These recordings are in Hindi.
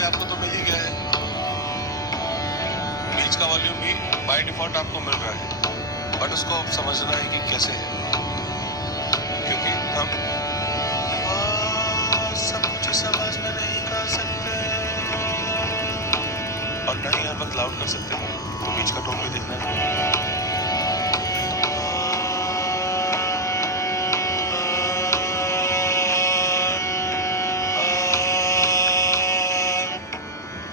ऑलरेडी आपको तो मिल ही गया है, बीच का वॉल्यूम भी बाय डिफॉल्ट आपको मिल रहा है, बट उसको अब समझना है कि कैसे है, क्योंकि हम सब कुछ इस आवाज में नहीं गा सकते और ना ही हर वक्त लाउड कर सकते हैं, तो बीच का टोन भी देखना है।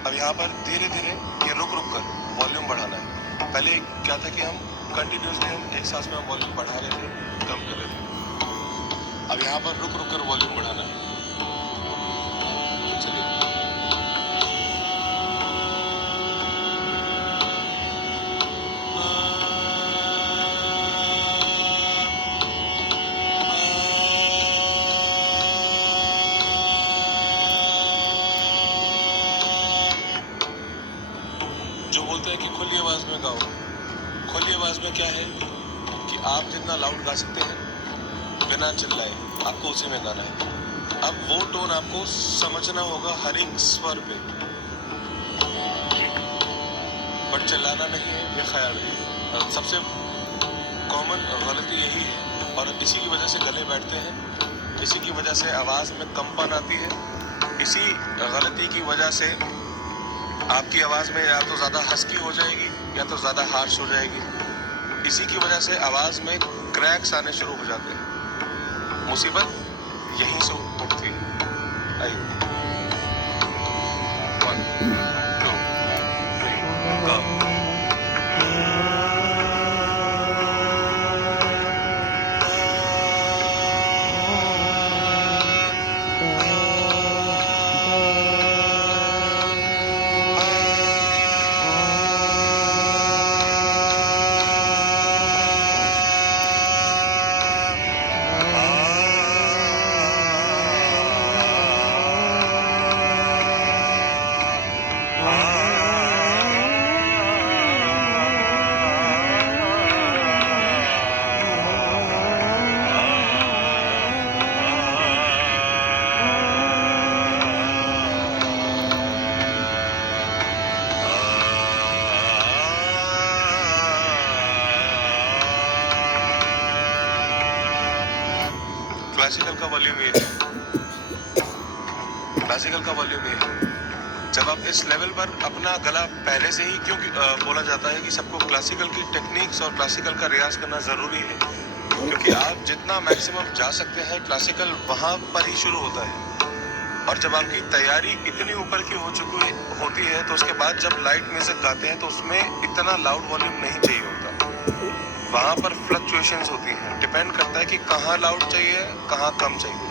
अब यहाँ पर धीरे धीरे ये रुक रुक कर वॉल्यूम बढ़ाना है। पहले क्या था कि हम कंटिन्यूसली हम एक सांस में वॉल्यूम बढ़ा रहे थे, कम कर रहे थे। अब यहाँ पर रुक रुक कर वॉल्यूम बढ़ाना है। चलिए, जो बोलते हैं कि खुली आवाज में गाओ, खुली आवाज में क्या है कि आप जितना लाउड गा सकते हैं बिना चिल्लाए, आपको उसी में गाना है। अब वो टोन आपको समझना होगा हर एक स्वर पे, बट चिल्लाना नहीं है, ये ख्याल है। सबसे कॉमन गलती यही है और इसी की वजह से गले बैठते हैं, इसी की वजह से आवाज में कंपन आती है, इसी गलती की वजह से आपकी आवाज में या तो ज्यादा हस्की हो जाएगी या तो ज्यादा हार्श हो जाएगी। इसी की वजह से आवाज में क्रैक्स आने शुरू हो जाते हैं। मुसीबत यहीं से उठती है। आइए, 1 2 3 गो। क्लासिकल का वॉल्यूम ये है, क्लासिकल का वॉल्यूम ये है। जब आप इस लेवल पर अपना गला पहले से ही, क्योंकि बोला जाता है कि सबको क्लासिकल की टेक्निक्स और क्लासिकल का रियाज करना ज़रूरी है, क्योंकि आप जितना मैक्सिमम जा सकते हैं क्लासिकल वहाँ पर ही शुरू होता है। और जब आपकी तैयारी इतनी ऊपर की हो चुकी होती है तो उसके बाद जब लाइट म्यूजिक गाते हैं तो उसमें इतना लाउड वॉल्यूम नहीं चाहिए होता, वहाँ पर फ्लक्चुएशंस होती हैं। डिपेंड करता है कि कहाँ लाउड चाहिए, कहाँ कम चाहिए।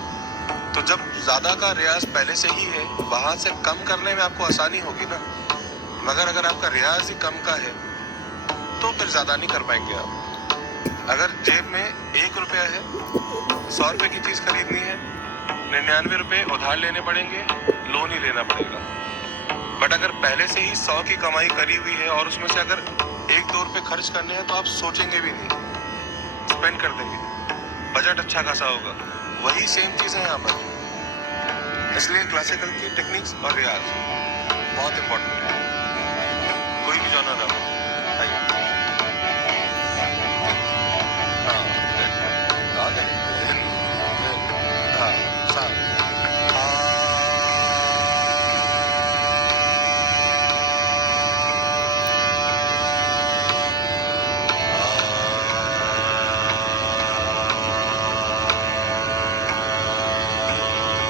तो जब ज़्यादा का रियाज पहले से ही है, वहाँ से कम करने में आपको आसानी होगी ना। मगर अगर आपका रियाज ही कम का है तो फिर ज़्यादा नहीं कर पाएंगे आप। अगर जेब में 1 रुपया है, 100 रुपये की चीज़ खरीदनी है, 99 रुपये उधार लेने पड़ेंगे, लोन ही लेना पड़ेगा। बट अगर पहले से ही 100 की कमाई करी हुई है और उसमें से अगर 1-2 रुपये खर्च करने हैं तो आप सोचेंगे भी नहीं, स्पेंड कर देंगे, बजट अच्छा खासा होगा। वही सेम चीज़ है यहाँ पर। इसलिए क्लासिकल की टेक्निक्स और रियाज बहुत इंपॉर्टेंट है, कोई भी जॉनर हो। आइए।